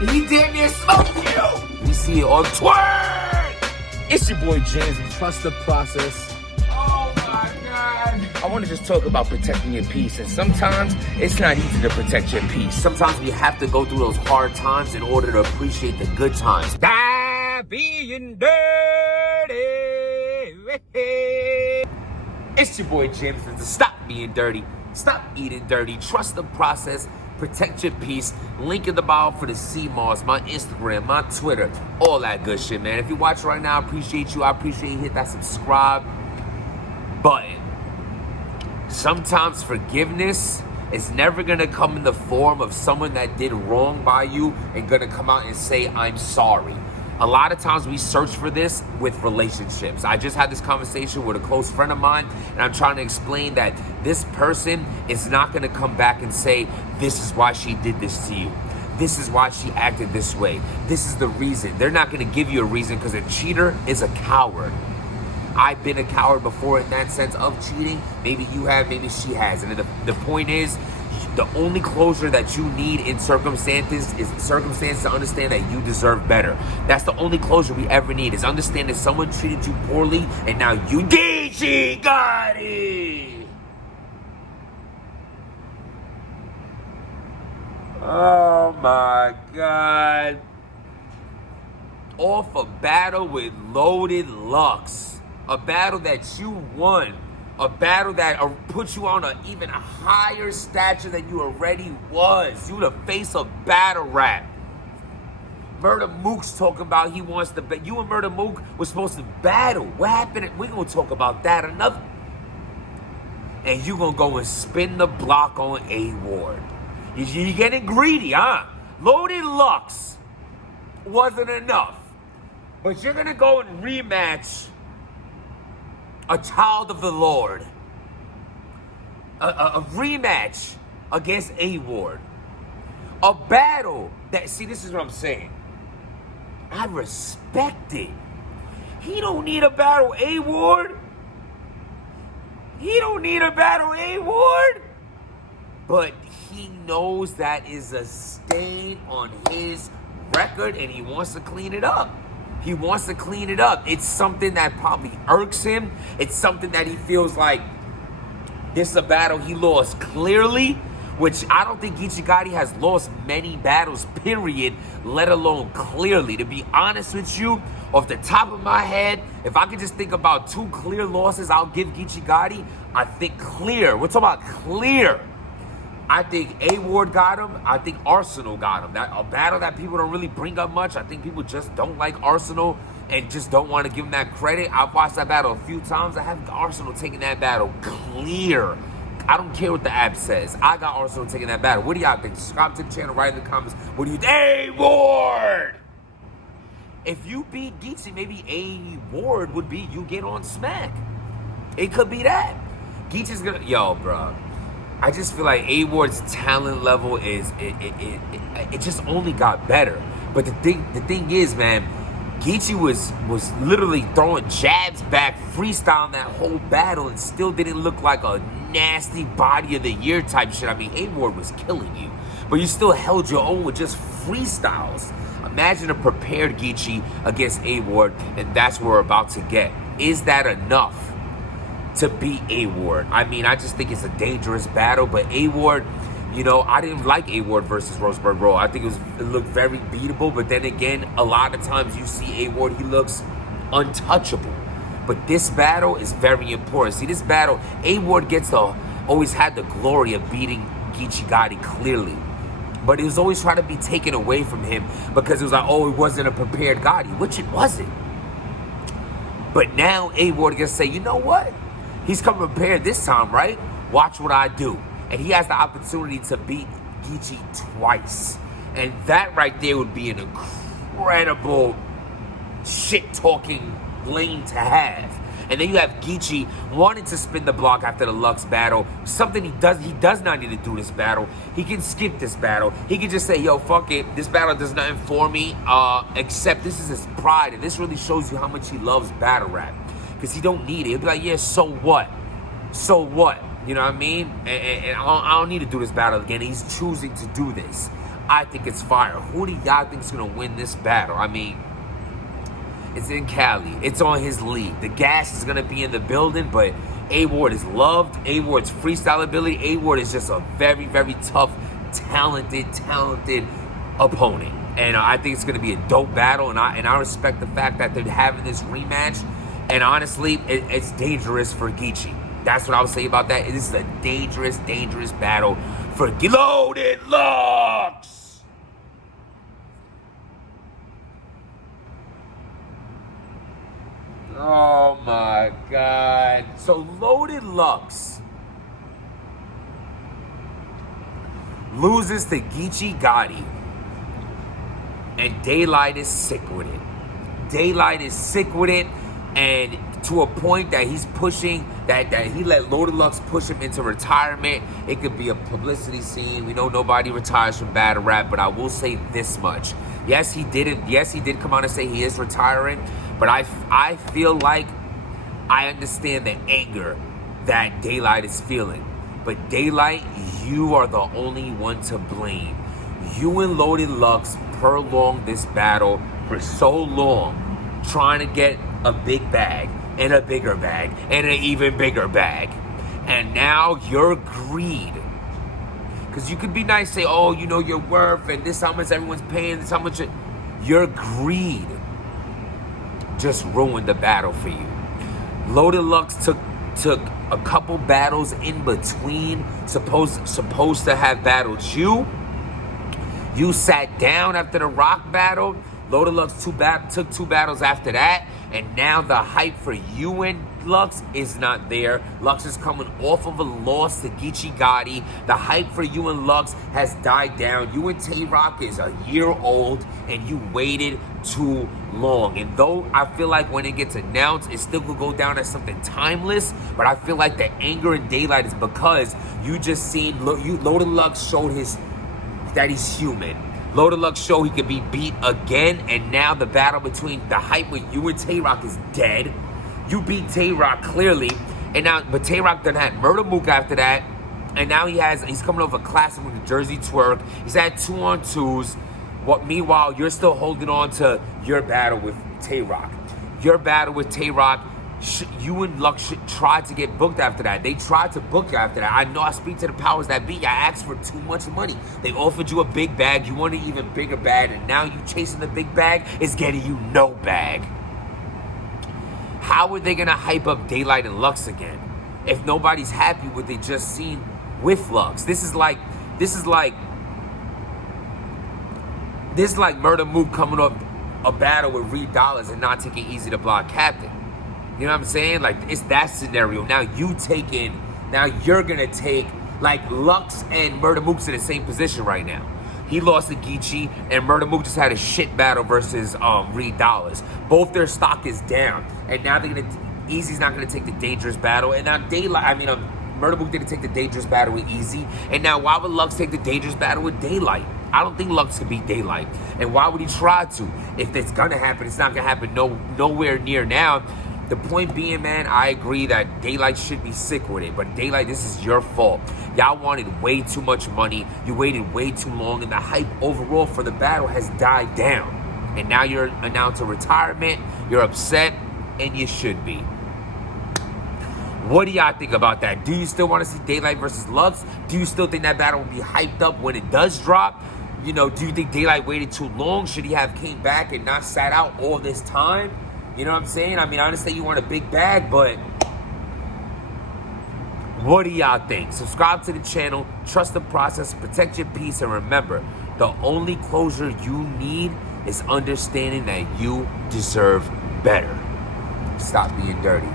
He damn near smoked you. We see it on Twitter. It's your boy James. Trust the process. Oh my God. I want to just talk about protecting your peace. And sometimes it's not easy to protect your peace. Sometimes we have to go through those hard times in order to appreciate the good times. Die being dirty. It's your boy James. Stop being dirty. Stop eating dirty. Trust the process. Protect your peace. Link in the bio for the CMOS, my Instagram, my Twitter, all that good shit, man. If you watch right now, I appreciate you. I appreciate you. Hit that subscribe button. Sometimes forgiveness is never gonna come in the form of someone that did wrong by you and gonna come out and say, I'm sorry. A lot of times we search for this with relationships. I just had this conversation with a close friend of mine, and I'm trying to explain that this person is not gonna come back and say, this is why she did this to you. This is why she acted this way. This is the reason. They're not gonna give you a reason because a cheater is a coward. I've been a coward before in that sense of cheating. Maybe you have, maybe she has. And the point is, the only closure that you need in circumstances to understand that you deserve better. That's the only closure we ever need, is understand that someone treated you poorly and now you Geechi got it. Oh my God. Off a battle with loaded Lux. A battle that you won. A battle that put you on an even higher stature than you already was. You the face of battle rap. Murder Mook's talking about he wants to bet. You and Murder Mook were supposed to battle. What happened? We're going to talk about that another. And you going to go and spin the block on A-Ward. You're getting greedy, huh? Loaded Lux wasn't enough. But you're going to go and rematch a child of the Lord. A rematch against A-Ward. A battle that, see, this is what I'm saying. I respect it. He don't need a battle A-Ward. He don't need a battle A-Ward. But he knows that is a stain on his record and he wants to clean it up. He wants to clean it up. It's something that probably irks him. It's something that he feels like this is a battle he lost clearly, which I don't think Geechi has lost many battles, period, let alone clearly. To be honest with you, off the top of my head, if I could just think about 2 clear losses I'll give Geechi, I think clear. We're talking about clear. I think A-Ward got him. I think Arsenal got him. That a battle that people don't really bring up much. I think people just don't like Arsenal and just don't want to give him that credit. I've watched that battle a few times. I have Arsenal taking that battle clear. I don't care what the app says. I got Arsenal taking that battle. What do y'all think? Subscribe to the channel, write in the comments. What do you think? A-Ward! If you beat Geechi, maybe A-Ward would be you get on smack. It could be that. Geechi's gonna... Yo, bro. I just feel like A-Ward's talent level is it just only got better. But the thing is, man, Geechi was literally throwing jabs back, freestyling that whole battle, and still didn't look like a nasty body of the year type shit. I mean, A-Ward was killing you, but you still held your own with just freestyles. Imagine a prepared Geechi against A-Ward, and that's what we're about to get. Is that enough to beat A-Ward? I mean, I just think it's a dangerous battle, but A-Ward, you know, I didn't like A-Ward versus Roseburg Roll. I think it looked very beatable, but then again, a lot of times you see A-Ward, he looks untouchable. But this battle is very important. See, this battle, A-Ward always had the glory of beating Geechi clearly. But it was always trying to be taken away from him because it was like, oh, it wasn't a prepared Gotti, which it wasn't. But now A-Ward can say, you know what? He's come prepared this time, right? Watch what I do. And he has the opportunity to beat Geechi twice. And that right there would be an incredible shit-talking lane to have. And then you have Geechi wanting to spin the block after the Lux battle. Something he does not need to do this battle. He can skip this battle. He can just say, yo, fuck it. This battle does nothing for me. Except this is his pride. And this really shows you how much he loves battle rap. Because he don't need it. He'll be like, yeah, so what? So what? You know what I mean? And I don't need to do this battle again. He's choosing to do this. I think it's fire. Who do y'all think is going to win this battle? I mean, it's in Cali. It's on his league. The gas is going to be in the building, but A-Ward is loved. A-Ward's freestyle ability. A-Ward is just a very, very tough, talented opponent. And I think it's going to be a dope battle, and I respect the fact that they're having this rematch. And honestly, it's dangerous for Geechi. That's what I would say about that. This is a dangerous battle for Loaded Lux. Oh my God. So Loaded Lux loses to Geechi Gotti. And Daylyt is sick with it. Daylyt is sick with it, and to a point that he's pushing, that he let Loaded Lux push him into retirement. It could be a publicity scene. We know nobody retires from battle rap, but I will say this much. Yes, he did it. Yes, he did come out and say he is retiring, but I feel like I understand the anger that Daylyt is feeling. But Daylyt, you are the only one to blame. You and Loaded Lux prolonged this battle for so long, trying to get a big bag and a bigger bag and an even bigger bag. And now your greed, because you could be nice, say, oh, you know your worth, and this how much everyone's paying, this how much your greed just ruined the battle for you. Loaded Lux took a couple battles in between, supposed to have battled you. You sat down after the Rock battle. Loaded Lux took 2 battles after that. And now the hype for you and Lux is not there. Lux is coming off of a loss to Geechi Gotti. The hype for you and Lux has died down. You and Tay-Rock is a year old, and you waited too long. And though I feel like when it gets announced, it still could go down as something timeless, but I feel like the anger in Daylyt is because you just seen, Loaded Lux showed that he's human. Loaded Lux showed he could be beat again, and now the battle between the hype with you and Tay-Rock is dead. You beat Tay-Rock clearly, and now, but Tay-Rock done had Murder Mook after that, and now he's coming over a classic with the Jersey Twerk. He's had 2-on-2s. Meanwhile, you're still holding on to your battle with Tay-Rock. Your battle with Tay-Rock, you and Lux tried to get booked after that. They tried to book you after that. I know I speak to the powers that be. I asked for too much money. They offered you a big bag. You want an even bigger bag, and now you chasing the big bag is getting you no bag. How are they gonna hype up Daylyt and Lux again if nobody's happy with what they just seen with Lux? This is like Murder Mook coming off a battle with Reed Dollars and not taking Easy to Block Captain. You know what I'm saying? Like, it's that scenario. Now you're gonna take, like, Lux and Murder Mook's in the same position right now. He lost to Geechi, and Murder Mook just had a shit battle versus Reed Dollars. Both their stock is down, and now Easy's not gonna take the dangerous battle, and now Murder Mook didn't take the dangerous battle with Easy, and now why would Lux take the dangerous battle with Daylyt? I don't think Lux can beat Daylyt, and why would he try to? If it's gonna happen, it's not gonna happen nowhere near now. The point being, man, I agree that Daylyt should be sick with it, but Daylyt, this is your fault. Y'all wanted way too much money. You waited way too long, and the hype overall for the battle has died down. And now you're announced a retirement. You're upset, and you should be. What do y'all think about that? Do you still want to see Daylyt versus Lux? Do you still think that battle will be hyped up when it does drop? You know, do you think Daylyt waited too long? Should he have came back and not sat out all this time? You know what I'm saying? I mean, I understand you want a big bag, but what do y'all think? Subscribe to the channel, trust the process, protect your peace, and remember, the only closure you need is understanding that you deserve better. Stop being dirty.